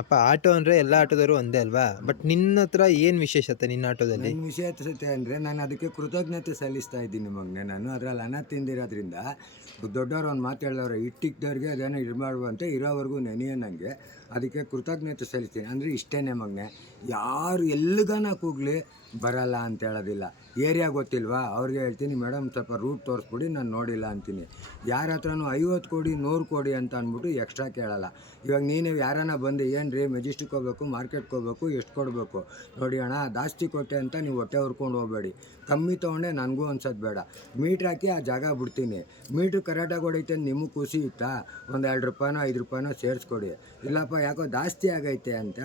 ಅಪ್ಪ ಆಟೋ ಅಂದ್ರೆ ಎಲ್ಲ ಆಟೋದವರು ಒಂದೇ ಅಲ್ವಾ? ಬಟ್ ನಿನ್ನ ಹತ್ರ ಏನ್ ವಿಶೇಷತೆ ನಿನ್ನ ಆಟೋದಲ್ಲಿ? ನನ್ನ ವಿಶೇಷತೆ ಅಂದರೆ ನಾನು ಅದಕ್ಕೆ ಕೃತಜ್ಞತೆ ಸಲ್ಲಿಸ್ತಾ ಇದ್ದೀನಿ ಮಗನೇ. ನಾನು ಅದ್ರಲ್ಲಿ ಅನ್ನ ತಿಂದಿರೋದ್ರಿಂದ ದೊಡ್ಡವ್ರು ಒಂದು ಮಾತು ಹೇಳವ್ರೆ, ಇಟ್ಟಿದ್ದವ್ರಿಗೆ ಅದೇನೋ ಇದು ಮಾಡುವಂತೆ ಇರೋವರೆಗೂ ನೆನೆಯೋನಂಗೆ. ಅದಕ್ಕೆ ಕೃತಜ್ಞತೆ ಸಲ್ಲಿಸ್ತೀನಿ. ಅಂದರೆ ಇಷ್ಟೇ ಮಗನೇ, ಯಾರು ಎಲ್ಲಿಗಾನ ಕೂಗಲಿ ಬರಲ್ಲ ಅಂತ ಹೇಳೋದಿಲ್ಲ. ಏರಿಯಾ ಗೊತ್ತಿಲ್ವಾ ಅವ್ರಿಗೆ ಹೇಳ್ತೀನಿ, ಮೇಡಮ್ ಸ್ವಲ್ಪ ರೂಟ್ ತೋರಿಸ್ಬಿಡಿ ನಾನು ನೋಡಿಲ್ಲ ಅಂತೀನಿ. ಯಾರ ಹತ್ರನೂ 50 ಕೊಡಿ 100 ಕೊಡಿ ಅಂತ ಅಂದ್ಬಿಟ್ಟು ಎಕ್ಸ್ಟ್ರಾ ಕೇಳಲ್ಲ. ಇವಾಗ ನೀನು ಯಾರನ್ನ ಬಂದು ಏನು ರೀ ಮೆಜೆಸ್ಟಿಕ್ ಹೋಗ್ಬೇಕು, ಮಾರ್ಕೆಟ್ಗೆ ಹೋಗ್ಬೇಕು, ಎಷ್ಟು ಕೊಡಬೇಕು ನೋಡಿ ಅಣ್ಣ, ಜಾಸ್ತಿ ಕೊಟ್ಟೆ ಅಂತ ನೀವು ಹೊಟ್ಟೆ ಹುರ್ಕೊಂಡು ಹೋಗಬೇಡಿ. ಕಮ್ಮಿ ತೊಗೊಂಡೆ ನನಗೂ ಅನ್ಸೋದು ಬೇಡ. ಮೀಟ್ರ್ ಹಾಕಿ ಆ ಜಾಗ ಬಿಡ್ತೀನಿ. ಮೀಟ್ರ್ ಕರೆಕ್ಟಾಗಿ ಹೊಡೈತೆ ನಿಮಗೆ ಖುಷಿ ಇತ್ತಾ, ಒಂದು 2 ರೂಪಾಯಿನೋ 5 ರೂಪಾಯಿನೋ ಸೇರಿಸ್ಕೊಡಿ. ಇಲ್ಲಪ್ಪ ಯಾಕೋ ಜಾಸ್ತಿ ಆಗೈತೆ ಅಂತ,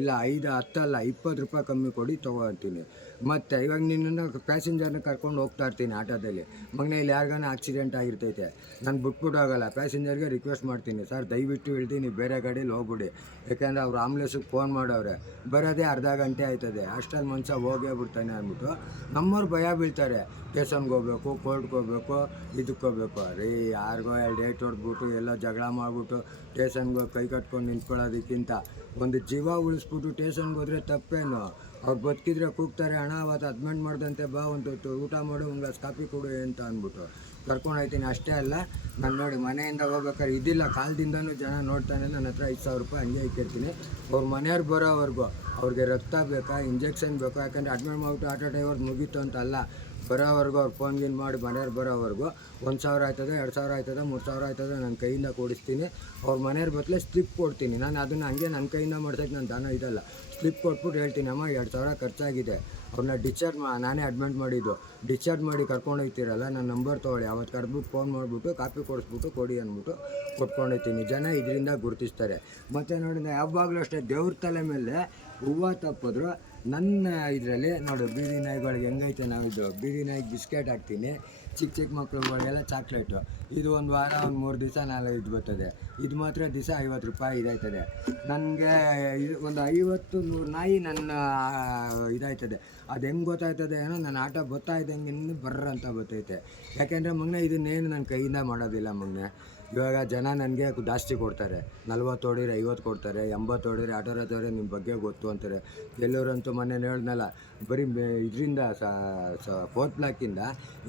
ಇಲ್ಲ 5 10 ಅಲ್ಲ 20 ರೂಪಾಯಿ ಕಮ್ಮಿ ಕೊಡಿ ತೊಗೊಳ್ತೀನಿ. ಮತ್ತು ಇವಾಗ ನಿನ್ನನ್ನು ಪ್ಯಾಸೆಂಜರ್ನ ಕರ್ಕೊಂಡು ಹೋಗ್ತಾ ಇರ್ತೀನಿ ಆಟೋದಲ್ಲಿ. ಮಗನೇ ಇಲ್ಲಿ ಯಾರಿಗಾನ ಆಕ್ಸಿಡೆಂಟ್ ಆಗಿರ್ತೈತೆ, ನಾನು ಬಿಟ್ಬಿಟ್ಟು ಹೋಗಲ್ಲ. ಪ್ಯಾಸೆಂಜರ್ಗೆ ರಿಕ್ವೆಸ್ಟ್ ಮಾಡ್ತೀನಿ, ಸರ್ ದಯವಿಟ್ಟು ಹೇಳ್ತೀನಿ ಬೇರೆ ಗಾಡೀಲಿ ಹೋಗ್ಬಿಡಿ. ಯಾಕೆಂದರೆ ಅವ್ರು ಆಂಬುಲೆನ್ಸಿಗೆ ಫೋನ್ ಮಾಡವ್ರೆ, ಬರೋದೇ ಅರ್ಧ ಗಂಟೆ ಆಯ್ತದೆ, ಅಷ್ಟಲ್ಲಿ ಮನುಷ್ಯ ಹೋಗೇ ಬಿಡ್ತಾನೆ ಅಂದ್ಬಿಟ್ಟು ನಮ್ಮವ್ರು ಭಯ ಬೀಳ್ತಾರೆ. ಸ್ಟೇಷನ್ಗೆ ಹೋಗ್ಬೇಕು, ಕೋರ್ಟ್ಗೆ ಹೋಗ್ಬೇಕು, ಇದಕ್ಕೆ ಹೋಗ್ಬೇಕು. ರೀ ಯಾರಿಗೋ 2 ಡೇಟ್ ಹೊಡೆದ್ಬಿಟ್ಟು ಎಲ್ಲ ಜಗಳ ಮಾಡಿಬಿಟ್ಟು ಸ್ಟೇಷನ್ಗೆ ಕೈ ಕಟ್ಕೊಂಡು ನಿಂತ್ಕೊಳ್ಳೋದಕ್ಕಿಂತ ಒಂದು ಜೀವ ಉಳಿಸ್ಬಿಟ್ಟು ಸ್ಟೇಷನ್ಗೆ ಹೋದರೆ ತಪ್ಪೇನು? ಅವ್ರು ಬದುಕಿದ್ರೆ ಕೂಗ್ತಾರೆ, ಅಣ್ಣ ಅವತ್ತು ಅಡ್ಮೆಂಟ್ ಮಾಡ್ದಂತೆ ಬಾ, ಒಂದು ಊಟ ಮಾಡು, ಒಂದು ಗ್ಲಾಸ್ ಕಾಫಿ ಕೊಡು ಅಂತ ಅಂದ್ಬಿಟ್ಟು ಕರ್ಕೊಂಡು ಹೋಗ್ತೀನಿ. ಅಷ್ಟೇ ಅಲ್ಲ, ನಾನು ನೋಡಿ ಮನೆಯಿಂದ ಹೋಗ್ಬೇಕಾದ್ರೆ ಇದಿಲ್ಲ, ಕಾಲದಿಂದನೂ ಜನ ನೋಡ್ತಾನೆ ನನ್ನ ಹತ್ರ 5,000 ರೂಪಾಯಿ ಹಂಗೆ ಇಕ್ಕಿರ್ತೀನಿ. ಅವ್ರ ಮನೆಯವ್ರು ಬರೋವರೆಗೂ ಅವ್ರಿಗೆ ರಕ್ತ ಬೇಕಾ, ಇಂಜೆಕ್ಷನ್ ಬೇಕಾ, ಯಾಕಂದರೆ ಅಡ್ಮಿಟ್ ಮಾಡಿಬಿಟ್ಟು ಆಟೋ ಡ್ರೈವರ್ ಮುಗೀತು ಅಂತ ಅಲ್ಲ, ಬರೋವರೆಗೂ ಅವ್ರು ಫೋನ್ ಗಿನ್ ಮಾಡಿ ಮನೆಯವ್ರು ಬರೋವರೆಗೂ 1,000 ಆಯ್ತದೆ, 2,000 ಆಯ್ತದೆ, 3,000 ಆಯ್ತದೆ ನನ್ನ ಕೈಯಿಂದ ಕೊಡಿಸ್ತೀನಿ. ಅವ್ರ ಮನೆಯವ್ರ ಬದಲೇ ಸ್ಲಿಪ್ ಕೊಡ್ತೀನಿ. ನಾನು ಅದನ್ನು ಹಂಗೆ ನನ್ನ ಕೈಯಿಂದ ಮಾಡ್ಸೋಕ್ಕೆ ನನ್ನ ದನ ಇದಲ್ಲ. ಸ್ಲಿಪ್ ಕೊಟ್ಬಿಟ್ಟು ಹೇಳ್ತೀನಿ, ಅಮ್ಮ 2,000 ಖರ್ಚಾಗಿದೆ, ಅವ್ರನ್ನ ಡಿಸ್ಚಾರ್ಜ್ ನಾನೇ ಅಡ್ಮಿಟ್ ಮಾಡಿದ್ದು, ಡಿಸ್ಚಾರ್ಜ್ ಮಾಡಿ ಕರ್ಕೊಂಡು ಹೋಗ್ತೀರಲ್ಲ, ನನ್ನ ನಂಬರ್ ತೊಗೊಳ್ಳಿ, ಅವತ್ತು ಕರೆದ್ಬಿಟ್ಟು ಫೋನ್ ಮಾಡಿಬಿಟ್ಟು ಕಾಪಿ ಕೊಡಿಸ್ಬಿಟ್ಟು ಕೊಡಿ ಅಂದ್ಬಿಟ್ಟು ಕೊಟ್ಕೊಂಡೋಗ್ತೀನಿ. ಜನ ಇದರಿಂದ ಗುರುತಿಸ್ತಾರೆ. ಮತ್ತು ನೋಡಿ ಯಾವಾಗಲೂ ಅಷ್ಟೇ, ದೇವ್ರ ತಲೆ ಮೇಲೆ ಹೂವು ತಪ್ಪಿದ್ರು ನನ್ನ ಇದರಲ್ಲಿ ನೋಡು, ಬೀದಿ ನಾಯಿಗಳಿಗೆ ಹೆಂಗೈತೆ, ನಾವಿದ್ದು ಬೀದಿ ನಾಯಿಗೆ ಬಿಸ್ಕೆಟ್ ಹಾಕ್ತೀನಿ, ಚಿಕ್ಕ ಚಿಕ್ಕ ಮಕ್ಳುಗಳಿಗೆಲ್ಲ ಚಾಕ್ಲೇಟು. ಇದು ಒಂದು ವಾರ ಒಂದು 3 ದಿವಸ 4 ಇದು ಬರ್ತದೆ. ಇದು ಮಾತ್ರ ದಿವಸ 50 ರೂಪಾಯಿ ಇದಾಯ್ತದೆ ನನಗೆ. ಇದು ಒಂದು 50-100 ನಾಯಿ ನನ್ನ ಇದಾಯ್ತದೆ. ಅದು ಹೆಂಗೆ ಗೊತ್ತಾಯ್ತದೆ ಏನೋ, ನನ್ನ ಆಟ ಬರ್ತಾ ಇದ್ದಂಗೆ ಬರ್ರ ಅಂತ ಬರ್ತೈತೆ. ಯಾಕೆಂದರೆ ಮಗನೇ ಇದನ್ನೇನು ನನ್ನ ಕೈಯಿಂದ ಮಾಡೋದಿಲ್ಲ ಮಗನೇ. ಇವಾಗ ಜನ ನನಗೆ ಜಾಸ್ತಿ ಕೊಡ್ತಾರೆ, 40 ಹೊಡಿದ್ರೆ 50 ಕೊಡ್ತಾರೆ, 80 ಹೊಡಿದ್ರೆ ಆಟೋ ರಥವ್ರೆ ನಿಮ್ಮ ಬಗ್ಗೆ ಗೊತ್ತು ಅಂತಾರೆ. ಕೆಲವರಂತೂ ಮೊನ್ನೆ ಹೇಳ್ದನಲ್ಲ, ಬರೀ ಇದರಿಂದ 4th ಬ್ಲಾಕಿಂದ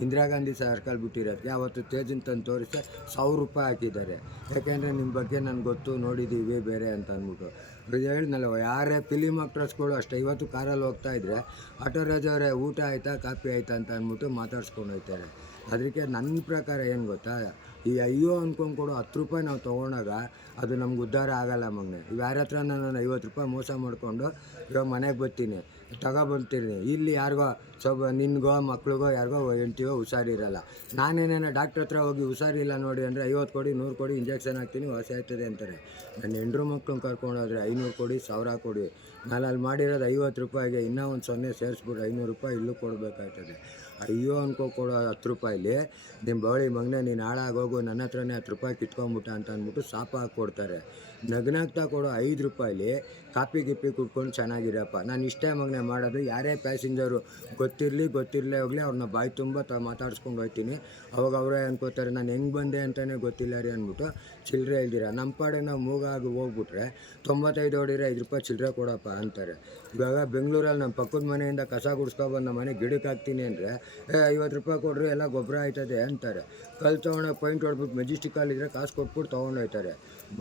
ಇಂದಿರಾ ಗಾಂಧಿ ಸರ್ಕಲ್ ಬಿಟ್ಟಿರೋದಕ್ಕೆ ಅವತ್ತು ತೇಜನ್ ತಂದು ತೋರಿಸಿ 1,000 ರೂಪಾಯಿ ಹಾಕಿದ್ದಾರೆ. ಯಾಕೆಂದರೆ ನಿಮ್ಮ ಬಗ್ಗೆ ನನಗೆ ಗೊತ್ತು, ನೋಡಿದ್ದೀವಿ ಬೇರೆ ಅಂತ ಅಂದ್ಬಿಟ್ಟು. ಹೇಳಿದ್ನಲ್ಲ, ಯಾರೇ ಫಿಲಿಮ್ ಆಕ್ಟ್ರಸ್ಗಳು ಅಷ್ಟೇ ಇವತ್ತು ಕಾರಲ್ಲಿ ಹೋಗ್ತಾಯಿದ್ರೆ ಆಟೋ ರಾಜವ್ರೆ ಊಟ ಆಯಿತಾ ಕಾಫಿ ಆಯಿತಾ ಅಂತ ಅಂದ್ಬಿಟ್ಟು ಮಾತಾಡ್ಸ್ಕೊಂಡು ಹೋಗ್ತಾರೆ. ಅದಕ್ಕೆ ನನ್ನ ಪ್ರಕಾರ ಏನು ಗೊತ್ತಾ, ಈ ಅಯ್ಯೋ ಅಂದ್ಕೊಂಡು ಕೊಡು 10 ರೂಪಾಯಿ ನಾವು ತೊಗೊಂಡಾಗ ಅದು ನಮ್ಗೆ ಉದ್ಧಾರ ಆಗೋಲ್ಲ ಮಗನೇ. ಯಾರ ಹತ್ರ ನಾನು 50 ರೂಪಾಯಿ ಮೋಸ ಮಾಡಿಕೊಂಡು ಇವಾಗ ಮನೆಗೆ ಬರ್ತೀನಿ, ತಗೊಬರ್ತೀನಿ. ಇಲ್ಲಿ ಯಾರಿಗೋ ಸ್ವಲ್ಪ ನಿನ್ಗೋ ಮಕ್ಳಿಗೋ ಯಾರಿಗೋ ಹೆಂಡ್ತಿಗೋ ಹುಷಾರಿರಲ್ಲ, ನಾನೇನೇನೋ ಡಾಕ್ಟ್ರ್ ಹತ್ರ ಹೋಗಿ ಹುಷಾರಿಲ್ಲ ನೋಡಿ ಅಂದರೆ 50 ಕೊಡಿ 100 ಕೊಡಿ ಇಂಜೆಕ್ಷನ್ ಹಾಕ್ತೀನಿ ವಾಸಿ ಆಯ್ತದೆ ಅಂತಾರೆ. ನನ್ನ ಹೆಂಡ್ರು ಮಕ್ಳನ್ನ ಕರ್ಕೊಂಡೋದ್ರೆ 500 ಕೊಡಿ 1,000 ಕೊಡಿ. ನಾನು ಅಲ್ಲಿ ಮಾಡಿರೋದು 50 ರೂಪಾಯಿಗೆ ಇನ್ನೂ ಒಂದು 0 ಸೇರಿಸ್ಬಿಟ್ಟು 500 ರೂಪಾಯಿ ಇಲ್ಲೂ ಕೊಡಬೇಕಾಯ್ತದೆ. ಅಯ್ಯೋ ಕೊಡೋ 10 ರೂಪಾಯಿಲಿ ನಿಮ್ಮ ಬಳಿ ಮಗನೇ ನೀನು ಹಾಳಾಗೋಗು, ನನ್ನ ಹತ್ರನೇ 10 ರೂಪಾಯಿ ಕಿತ್ಕೊಂಬಿಟ್ಟ ಅಂತ ಅಂದ್ಬಿಟ್ಟು ಶಾಪ ಹಾಕ್ಕೊಡ್ತಾರೆ. ನಗ್ನಾಗ್ತಾ ಕೊಡೋ 5 ರೂಪಾಯಿಲಿ ಕಾಪಿ ಗಿಪ್ಪಿ ಕುಡ್ಕೊಂಡು ಚೆನ್ನಾಗಿರಪ್ಪ. ನಾನು ಇಷ್ಟೇ ಮಗನೇ ಮಾಡೋದು. ಯಾರೇ ಪ್ಯಾಸೆಂಜರು ಗೊತ್ತಿರಲಿ ಹೋಗಲಿ, ಅವ್ರನ್ನ ಬಾಯಿ ತುಂಬ ಮಾತಾಡ್ಸ್ಕೊಂಡು ಹೋಗ್ತೀನಿ. ಅವಾಗ ಅವರೇ ಅನ್ಕೋತಾರೆ ನಾನು ಹೆಂಗೆ ಬಂದೆ ಅಂತಲೇ ಗೊತ್ತಿಲ್ಲ ರೀ ಅಂದ್ಬಿಟ್ಟು ಚಿಲ್ಲರೆ ಹೇಳ್ದಿರ. ನಮ್ಮ ಪಾಡೆ ನಾವು ಮೂಗಾಗಿ ಹೋಗ್ಬಿಟ್ರೆ 95 ಹೊಡಿದ್ರೆ 5 ರೂಪಾಯಿ ಚಿಲ್ಲರೆ ಕೊಡಪ್ಪ ಅಂತಾರೆ. ಇವಾಗ ಬೆಂಗಳೂರಲ್ಲಿ ನಮ್ಮ ಪಕ್ಕದ ಮನೆಯಿಂದ ಕಸ ಗುಡಿಸ್ಕೊಬಂದು ನಮ್ಮ ಮನೆ ಗಿಡಕ್ಕೆ ಹಾಕ್ತೀನಿ ಅಂದರೆ 50 ರೂಪಾಯಿ ಕೊಡ್ರಿ ಎಲ್ಲ ಗೊಬ್ಬರ ಆಯ್ತದೆ ಅಂತಾರೆ. ಕಲ್ಲು ತೊಗೊಂಡೋಗಿ ಪೈಂಟ್ ಹೊಡ್ಬಿಟ್ಟು ಮೆಜೆಸ್ಟಿಕಲ್ಲಿದ್ದರೆ ಕಾಸು ಕೊಟ್ಬಿಟ್ಟು ತೊಗೊಂಡೋಗ್ತಾರೆ.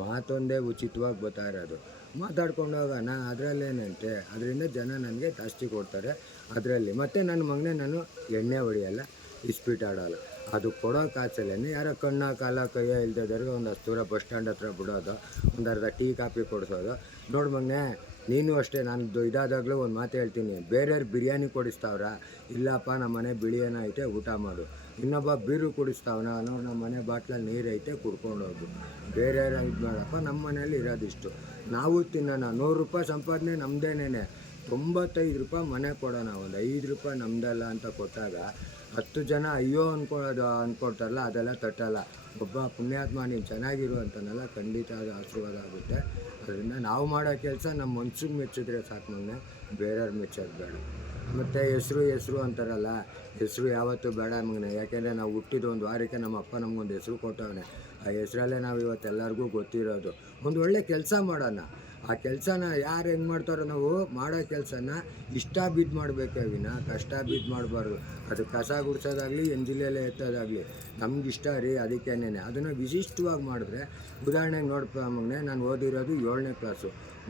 ಮಾತೊಂದೇ ಉಚಿತವಾಗಿ ಬರ್ತಾ ಇರೋದು, ಮಾತಾಡ್ಕೊಂಡು ಹೋಗೋಣ ಅದರಲ್ಲೇನಂತೆ. ಅದರಿಂದ ಜನ ನನಗೆ ಜಾಸ್ತಿ ಕೊಡ್ತಾರೆ ಅದರಲ್ಲಿ. ಮತ್ತು ನನ್ನ ಮಗನೇ ನಾನು ಎಣ್ಣೆ ಹೊಡಿಯಲ್ಲ, ಇಸ್ಪೀಟ್ ಆಡೋಲ್ಲ. ಅದು ಕೊಡೋ ಕಾಸಲ್ಲೇ ಯಾರೋ ಕಣ್ಣ ಕಾಲ ಕೈಯ ಇಲ್ದಿದ್ದವ್ರಿಗೆ ಒಂದು 10 ರೂಪಾಯಿ ಬಸ್ ಸ್ಟ್ಯಾಂಡ್ ಹತ್ರ ಬಿಡೋದು, ಒಂದು ಅರ್ಧ ಟೀ ಕಾಫಿ ಕೊಡಿಸೋದು. ನೋಡು ಮಗನೇ, ನೀನು ಅಷ್ಟೇ. ನಾನು ಇದಾದಾಗಲೂ ಒಂದು ಮಾತು ಹೇಳ್ತೀನಿ, ಬೇರೆಯವ್ರು ಬಿರಿಯಾನಿ ಕೊಡಿಸ್ತಾವ್ರ, ಇಲ್ಲಪ್ಪ ನಮ್ಮ ಮನೆ ಬಿಳಿಯೇನ ಐತೆ ಊಟ ಮಾಡು. ಇನ್ನೊಬ್ಬ ಬೀರು ಕುಡಿಸ್ತಾವನ, ನೋಡಿ ನಮ್ಮ ಮನೆ ಬಾಟ್ಲಲ್ಲಿ ನೀರು ಐತೆ ಕುಡ್ಕೊಂಡು ಹೋಗು. ಬೇರೆಯವ್ರ ಇದು ಮಾಡಪ್ಪ, ನಮ್ಮ ಮನೇಲಿ ಇರೋದಿಷ್ಟು ನಾವು ತಿನ್ನೋಣ. 100 ರೂಪಾಯಿ ಸಂಪಾದನೆ ನಮ್ಮದೇನೇ, 95 ರೂಪಾಯಿ ಮನೆ ಕೊಡೋಣ, ಒಂದು 5 ರೂಪಾಯಿ ನಮ್ಮದಲ್ಲ ಅಂತ ಕೊಟ್ಟಾಗ 10 ಜನ ಅಯ್ಯೋ ಅಂದ್ಕೊಳ್ತಾರಲ್ಲ, ಅದೆಲ್ಲ ತಟ್ಟಲ್ಲ. ಒಬ್ಬ ಪುಣ್ಯಾತ್ಮ ನೀನು ಚೆನ್ನಾಗಿರು ಅಂತನೆಲ್ಲ ಖಂಡಿತ ಅದು ಆಶೀರ್ವಾದ ಆಗುತ್ತೆ. ಅದರಿಂದ ನಾವು ಮಾಡೋ ಕೆಲಸ ನಮ್ಮ ಮನ್ಸಿಗೆ ಮೆಚ್ಚಿದ್ರೆ ಸಾಕು ಮಗನೇ, ಬೇರೆಯವ್ರು ಮೆಚ್ಚೋದು ಬೇಡ. ಮತ್ತು ಹೆಸರು ಅಂತಾರಲ್ಲ, ಹೆಸರು ಯಾವತ್ತೂ ಬೇಡ ಮಗನೇ. ಯಾಕೆಂದರೆ ನಾವು ಹುಟ್ಟಿದ ಒಂದು ವಾರಕ್ಕೆ ನಮ್ಮ ಅಪ್ಪ ನಮಗೊಂದು ಹೆಸರು ಕೊಟ್ಟವನೆ. ಆ ಹೆಸರಲ್ಲೇ ನಾವು ಇವತ್ತು ಎಲ್ಲರಿಗೂ ಗೊತ್ತಿರೋದು. ಒಂದು ಒಳ್ಳೆ ಕೆಲಸ ಮಾಡೋಣ. ಆ ಕೆಲಸನ ಯಾರು ಹೆಂಗೆ ಮಾಡ್ತಾರೋ ನಾವು ಮಾಡೋ ಕೆಲಸನ ಇಷ್ಟ ಬಿದ್ದು ಮಾಡಬೇಕೇ ವಿನ ಕಷ್ಟ ಬಿದ್ದು ಮಾಡಬಾರ್ದು. ಅದು ಕಸ ಗುಡಿಸೋದಾಗಲಿ ಎಂಜಿಲೆಲೆ ಎತ್ತೋದಾಗಲಿ ನಮ್ಗೆ ಇಷ್ಟ ರೀ, ಅದಕ್ಕೇನೆ ಅದನ್ನು ವಿಶಿಷ್ಟವಾಗಿ ಮಾಡಿದ್ರೆ. ಉದಾಹರಣೆಗೆ ನೋಡಪ್ಪ ಮಗನೇ, ನಾನು ಓದಿರೋದು 7ನೇ ಕ್ಲಾಸು.